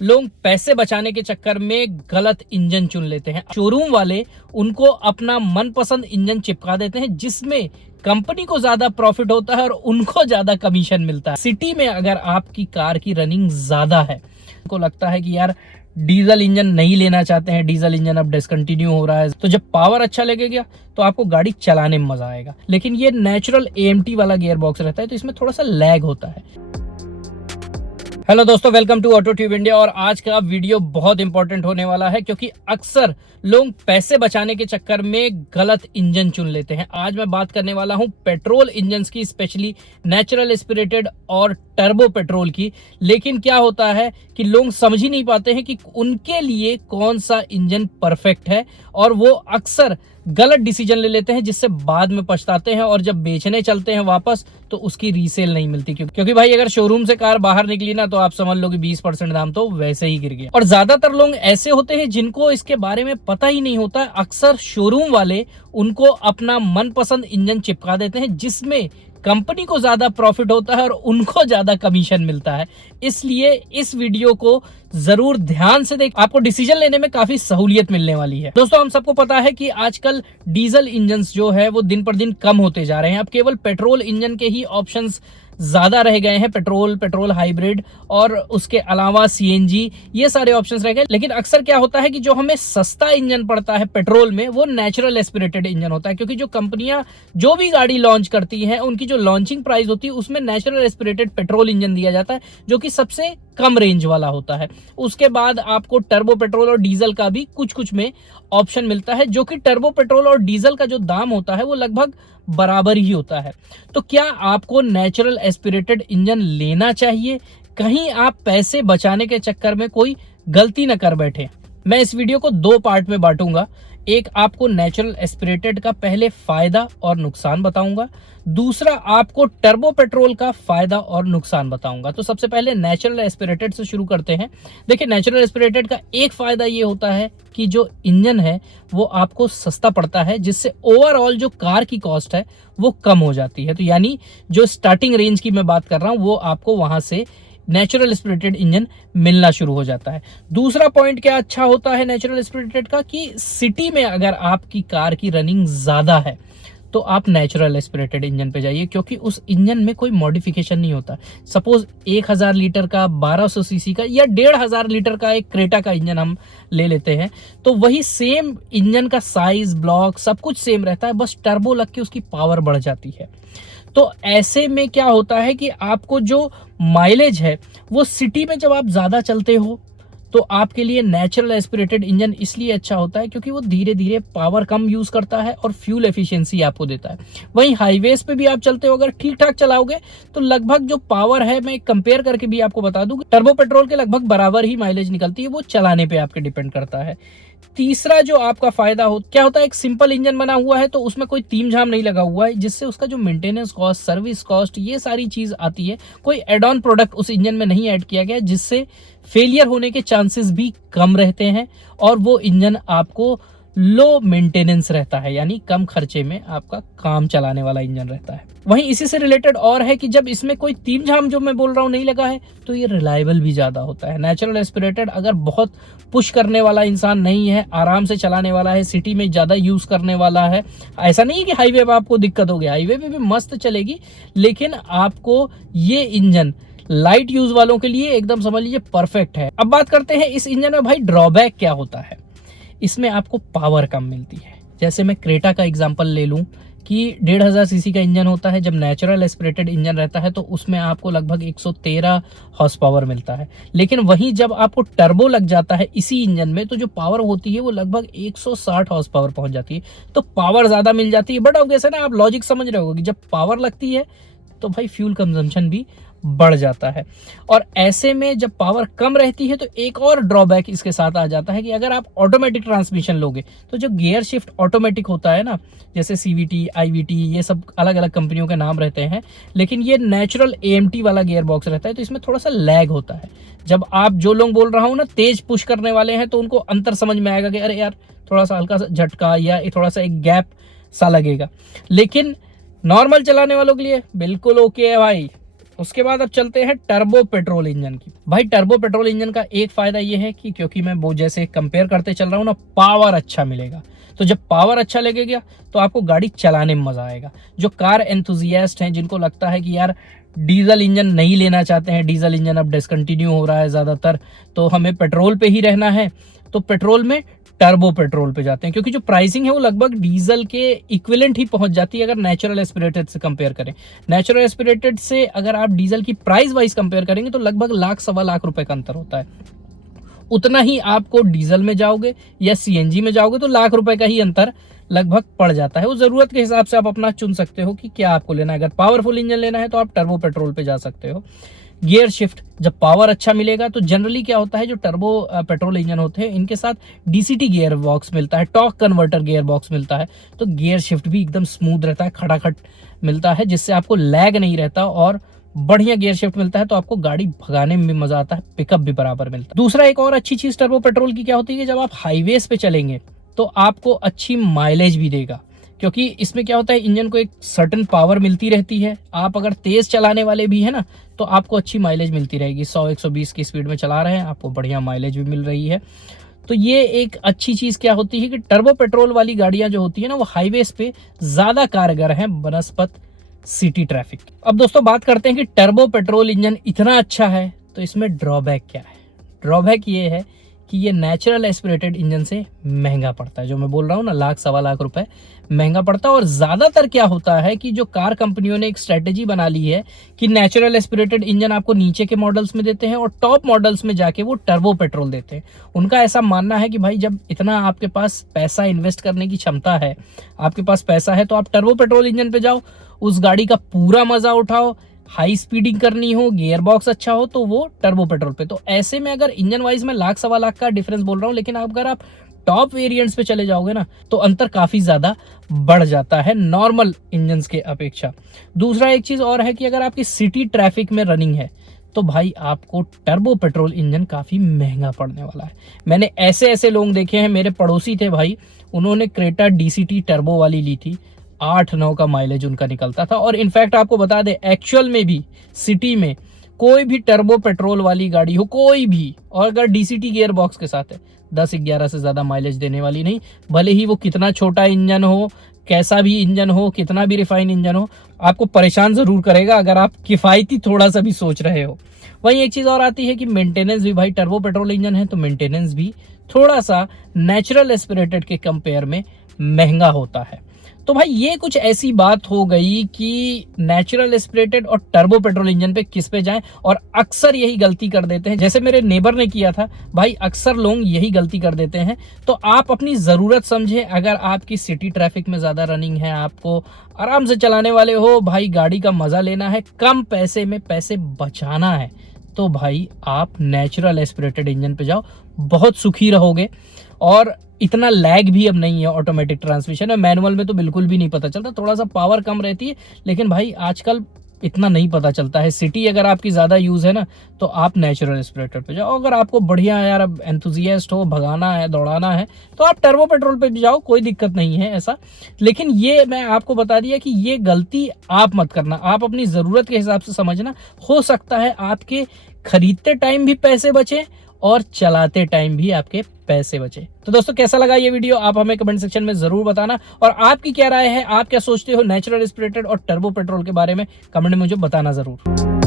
लोग पैसे बचाने के चक्कर में गलत इंजन चुन लेते हैं। शोरूम वाले उनको अपना मनपसंद इंजन चिपका देते हैं, जिसमें कंपनी को ज्यादा प्रॉफिट होता है और उनको ज्यादा कमीशन मिलता है। सिटी में अगर आपकी कार की रनिंग ज्यादा है, उनको लगता है कि यार डीजल इंजन नहीं लेना चाहते हैं, डीजल इंजन अब डिसकंटिन्यू हो रहा है, तो जब पावर अच्छा लगेगा तो आपको गाड़ी चलाने में मजा आएगा। लेकिन ये नेचुरल एएमटी वाला गियर बॉक्स रहता है, तो इसमें थोड़ा सा लैग होता है। हेलो दोस्तों, welcome to Auto Tube India. और आज का वीडियो बहुत इंपॉर्टेंट होने वाला है, क्योंकि अक्सर लोग पैसे बचाने के चक्कर में गलत इंजन चुन लेते हैं। आज मैं बात करने वाला हूं पेट्रोल इंजन की, स्पेशली नेचुरल एस्पिरेटेड और टर्बो पेट्रोल की। लेकिन क्या होता है कि लोग समझ ही नहीं पाते हैं कि उनके लिए कौन सा इंजन परफेक्ट है, और वो अक्सर गलत डिसीजन ले लेते हैं, जिससे बाद में पछताते हैं और जब बेचने चलते हैं वापस तो उसकी रीसेल नहीं मिलती। क्योंकि भाई अगर शोरूम से कार बाहर निकली ना, तो आप समझ लो कि 20% दाम तो वैसे ही गिर गया। और ज्यादातर लोग ऐसे होते हैं जिनको इसके बारे में पता ही नहीं होता। अक्सर शोरूम वाले उनको अपना मनपसंद इंजन चिपका देते हैं, जिसमें कंपनी को ज्यादा प्रॉफिट होता है और उनको ज्यादा कमीशन मिलता है। इसलिए इस वीडियो को जरूर ध्यान से देख, आपको डिसीजन लेने में काफी सहूलियत मिलने वाली है। दोस्तों, हम सबको पता है कि आजकल डीजल इंजन जो है वो दिन पर दिन कम होते जा रहे हैं। अब केवल पेट्रोल इंजन के ही ऑप्शंस ज्यादा रह गए हैं, पेट्रोल हाइब्रिड और उसके अलावा सीएनजी, ये सारे ऑप्शंस रह गए। लेकिन अक्सर क्या होता है कि जो हमें सस्ता इंजन पड़ता है पेट्रोल में, वो नेचुरल एस्पिरेटेड इंजन होता है। क्योंकि जो कंपनियां जो भी गाड़ी लॉन्च करती हैं, उनकी जो लॉन्चिंग प्राइस होती है उसमें नेचुरल एस्पिरेटेड पेट्रोल इंजन दिया जाता है, जो कि सबसे कम रेंज वाला होता है। उसके बाद आपको टर्बो पेट्रोल और डीजल का भी कुछ कुछ में ऑप्शन मिलता है, जो कि टर्बो पेट्रोल और डीजल का जो दाम होता है वो लगभग बराबर ही होता है। तो क्या आपको नेचुरल एस्पिरेटेड इंजन लेना चाहिए? कहीं आप पैसे बचाने के चक्कर में कोई गलती न कर बैठे। मैं इस वीडियो को दो पार्ट में बांटूंगा। एक, आपको नेचुरल एस्पिरेटेड का पहले फायदा और नुकसान बताऊंगा। दूसरा, आपको टर्बो पेट्रोल का फायदा और नुकसान बताऊंगा। तो सबसे पहले नेचुरल एस्पिरेटेड से शुरू करते हैं। देखिए, नेचुरल एस्पिरेटेड का एक फायदा ये होता है कि जो इंजन है वो आपको सस्ता पड़ता है, जिससे ओवरऑल जो कार की कॉस्ट है वो कम हो जाती है। तो यानी जो स्टार्टिंग रेंज की मैं बात कर रहा हूं, वो आपको वहां से नेचुरल एस्पिरेटेड इंजन मिलना शुरू हो जाता है। दूसरा पॉइंट क्या अच्छा होता है नेचुरल एस्पिरेटेड का, कि सिटी में अगर आपकी कार की रनिंग ज्यादा है तो आप नेचुरल एस्पिरेटेड इंजन पे जाइए, क्योंकि उस इंजन में कोई मॉडिफिकेशन नहीं होता। सपोज 1000 लीटर का, 1200 सीसी का या 1500 लीटर का एक क्रेटा का इंजन हम ले लेते हैं, तो वही सेम इंजन का साइज, ब्लॉक, सब कुछ सेम रहता है, बस टर्बो लग के उसकी पावर बढ़ जाती है। तो ऐसे में क्या होता है कि आपको जो माइलेज है वो सिटी में जब आप ज्यादा चलते हो तो आपके लिए नेचुरल एस्पिरेटेड इंजन इसलिए अच्छा होता है, क्योंकि वो धीरे धीरे पावर कम यूज करता है और फ्यूल एफिशिएंसी आपको देता है। वहीं हाईवेज पे भी आप चलते हो, अगर ठीक ठाक चलाओगे तो लगभग जो पावर है, मैं कंपेयर करके भी आपको बता दूं, टर्बो पेट्रोल के लगभग बराबर ही माइलेज निकलती है। वो चलाने पे आपके डिपेंड करता है। तीसरा जो आपका फायदा क्या होता है, एक सिंपल इंजन बना हुआ है तो उसमें कोई तीम झाम नहीं लगा हुआ है, जिससे उसका जो मेंटेनेंस कॉस्ट, सर्विस कॉस्ट, ये सारी चीज आती है, कोई एड ऑन प्रोडक्ट उस इंजन में नहीं ऐड किया गया, जिससे फेलियर होने के चांसेस भी कम रहते हैं और वो इंजन आपको लो मेंटेनेंस रहता है, यानी कम खर्चे में आपका काम चलाने वाला इंजन रहता है। वहीं इसी से रिलेटेड और है कि जब इसमें कोई तीम झाम जो मैं बोल रहा हूं नहीं लगा है, तो ये रिलायबल भी ज्यादा होता है। नेचुरल एस्पिरेटेड अगर बहुत पुश करने वाला इंसान नहीं है, आराम से चलाने वाला है, सिटी में ज्यादा यूज करने वाला है, ऐसा नहीं है कि हाईवे पे आपको दिक्कत होगी, हाईवे पे भी मस्त चलेगी, लेकिन आपको ये इंजन लाइट यूज वालों के लिए एकदम समझ लीजिए परफेक्ट है। अब बात करते हैं इस इंजन में भाई ड्रॉबैक क्या होता है। इसमें आपको पावर कम मिलती है। जैसे मैं क्रेटा का एग्जांपल ले लूं कि 1500 सीसी का इंजन होता है, जब नेचुरल एस्पिरेटेड इंजन रहता है तो उसमें आपको लगभग 113 हॉर्स पावर मिलता है। लेकिन वहीं जब आपको टर्बो लग जाता है इसी इंजन में, तो जो पावर होती है वो लगभग 160 हॉर्स पावर पहुंच जाती है। तो पावर ज्यादा मिल जाती है, बट अब कैसे ना, आप लॉजिक समझ रहे हो कि जब पावर लगती है तो भाई फ्यूल कंजम्पशन भी बढ़ जाता है। और ऐसे में जब पावर कम रहती है तो एक और ड्रॉबैक इसके साथ आ जाता है कि अगर आप ऑटोमेटिक ट्रांसमिशन लोगे, तो जो गियर शिफ्ट ऑटोमेटिक होता है ना, जैसे सीवीटी, आईवीटी, ये सब अलग अलग कंपनियों के नाम रहते हैं, लेकिन ये नेचुरल एएमटी वाला गियर बॉक्स रहता है, तो इसमें थोड़ा सा लैग होता है। जब आप, जो लोग बोल रहा हूँ ना, तेज पुश करने वाले हैं, तो उनको अंतर समझ में आएगा कि अरे यार थोड़ा सा हल्का सा झटका या थोड़ा सा एक गैप सा लगेगा। लेकिन नॉर्मल चलाने वालों के लिए बिल्कुल ओके है भाई, उसके बाद अब चलते हैं टर्बो पेट्रोल इंजन की। भाई टर्बो पेट्रोल इंजन का एक फायदा ये है कि क्योंकि मैं वो जैसे कंपेयर करते चल रहा हूँ ना, पावर अच्छा मिलेगा। तो जब पावर अच्छा लगेगा तो आपको गाड़ी चलाने में मजा आएगा। जो कार एंथुजियास्ट हैं, जिनको लगता है कि यार डीजल इंजन नहीं लेना चाहते हैं, डीजल इंजन अब डिसकंटिन्यू हो रहा है ज़्यादातर, तो हमें पेट्रोल पे ही रहना है, तो पेट्रोल में टर्बो पेट्रोल पे जाते हैं, क्योंकि जो प्राइसिंग है वो लगभग डीजल के इक्विवेलेंट ही पहुंच जाती है अगर नेचुरल एस्पिरेटेड से कंपेयर करें। नेचुरल एस्पिरेटेड से अगर आप डीजल की प्राइस वाइज कंपेयर करेंगे तो लगभग लाख सवा लाख रुपए का अंतर होता है। उतना ही आपको डीजल में जाओगे या सीएनजी में जाओगे तो लाख रुपए का ही अंतर लगभग पड़ जाता है। वो जरूरत के हिसाब से आप अपना चुन सकते हो कि क्या आपको लेना है। अगर पावरफुल इंजन लेना है तो आप टर्बो पेट्रोल पे जा सकते हो। गियर शिफ्ट, जब पावर अच्छा मिलेगा तो जनरली क्या होता है, जो टर्बो पेट्रोल इंजन होते हैं इनके साथ डीसीटी गियर बॉक्स मिलता है, टॉर्क कन्वर्टर गियर बॉक्स मिलता है, तो गियर शिफ्ट भी एकदम स्मूथ रहता है, खड़ाखट मिलता है, जिससे आपको लैग नहीं रहता और बढ़िया गियर शिफ्ट मिलता है, तो आपको गाड़ी भगाने में भी मजा आता है, पिकअप भी बराबर मिलता है। दूसरा एक और अच्छी चीज टर्बो पेट्रोल की क्या होती है कि जब आप हाईवेज पे चलेंगे तो आपको अच्छी माइलेज भी देगा, क्योंकि इसमें क्या होता है, इंजन को एक सर्टेन पावर मिलती रहती है। आप अगर तेज चलाने वाले भी है ना तो आपको अच्छी माइलेज मिलती रहेगी। 100-120 की स्पीड में चला रहे हैं, आपको बढ़िया माइलेज भी मिल रही है। तो ये एक अच्छी चीज क्या होती है कि टर्बो पेट्रोल वाली गाड़ियां जो होती है ना वो हाईवेज पे ज्यादा कारगर हैं बनस्पत सिटी ट्रैफिक। अब दोस्तों बात करते हैं कि टर्बो पेट्रोल इंजन इतना अच्छा है तो इसमें ड्रॉबैक क्या है। ड्रॉबैक ये है कि ये नेचुरल एस्पिरेटेड इंजन से महंगा पड़ता है। जो मैं बोल रहा हूँ ना, लाख सवा लाख रुपए महंगा पड़ता है। और ज्यादातर क्या होता है कि जो कार कंपनियों ने एक स्ट्रेटेजी बना ली है कि नेचुरल एस्पिरेटेड इंजन आपको नीचे के मॉडल्स में देते हैं और टॉप मॉडल्स में जाके वो टर्बो पेट्रोल देते हैं। उनका ऐसा मानना है कि भाई जब इतना आपके पास पैसा इन्वेस्ट करने की क्षमता है, आपके पास पैसा है, तो आप टर्बो पेट्रोल इंजन पे जाओ, उस गाड़ी का पूरा मजा उठाओ। हाई स्पीडिंग करनी हो, गियर बॉक्स अच्छा हो तो वो टर्बो पेट्रोल पे। तो ऐसे में अगर इंजन वाइज में लाख सवा लाख का डिफरेंस बोल रहा हूँ, लेकिन अगर आप टॉप वेरिएंट्स पे चले जाओगे ना तो अंतर काफी ज्यादा बढ़ जाता है नॉर्मल इंजन्स के अपेक्षा। दूसरा एक चीज और है कि अगर आपकी सिटी ट्रैफिक में रनिंग है तो भाई आपको टर्बो पेट्रोल इंजन काफी महंगा पड़ने वाला है। मैंने ऐसे ऐसे लोग देखे हैं, मेरे पड़ोसी थे भाई, उन्होंने क्रेटा डीसीटी टर्बो वाली ली थी, 8-9 का माइलेज उनका निकलता था। और इनफैक्ट आपको बता दे, एक्चुअल में भी सिटी में कोई भी टर्बो पेट्रोल वाली गाड़ी हो, कोई भी, और अगर डीसीटी गियर बॉक्स के साथ है, 10-11 से ज्यादा माइलेज देने वाली नहीं। भले ही वो कितना छोटा इंजन हो, कैसा भी इंजन हो, कितना भी रिफाइन इंजन हो, आपको परेशान जरूर करेगा अगर आप किफायती थोड़ा सा भी सोच रहे हो। वहीं एक चीज और आती है कि मेंटेनेंस भी, भाई टर्बो पेट्रोल इंजन है तो मेंटेनेंस भी थोड़ा सा नेचुरल एस्पिरेटेड के कंपेयर में महंगा होता है। तो भाई ये कुछ ऐसी बात हो गई कि नेचुरल एस्पिरेटेड और टर्बो पेट्रोल इंजन पे किस पे जाएं, और अक्सर यही गलती कर देते हैं, जैसे मेरे नेबर ने किया था भाई, अक्सर लोग यही गलती कर देते हैं। तो आप अपनी जरूरत समझे, अगर आपकी सिटी ट्रैफिक में ज्यादा रनिंग है, आपको आराम से चलाने वाले हो, भाई गाड़ी का मजा लेना है, कम पैसे में पैसे बचाना है, तो भाई आप नेचुरल एस्पिरेटेड इंजन पे जाओ, बहुत सुखी रहोगे। और इतना लैग भी अब नहीं है, ऑटोमेटिक ट्रांसमिशन है, मैनुअल में तो बिल्कुल भी नहीं पता चलता, थोड़ा सा पावर कम रहती है, लेकिन भाई आजकल इतना नहीं पता चलता है। सिटी अगर आपकी ज्यादा यूज है ना तो आप नेचुरल एस्पिरेटर पे जाओ। अगर आपको बढ़िया यार अब एंथुजियास्ट हो, भगाना है, दौड़ाना है, तो आप टर्बो पेट्रोल पे भी जाओ, कोई दिक्कत नहीं है ऐसा। लेकिन ये मैं आपको बता दिया कि ये गलती आप मत करना, आप अपनी जरूरत के हिसाब से समझना। हो सकता है आपके खरीदते टाइम भी पैसे बचे और चलाते टाइम भी आपके पैसे बचे। तो दोस्तों कैसा लगा ये वीडियो, आप हमें कमेंट सेक्शन में जरूर बताना। और आपकी क्या राय है, आप क्या सोचते हो नेचुरल एस्पिरेटेड और टर्बो पेट्रोल के बारे में, कमेंट में मुझे बताना जरूर।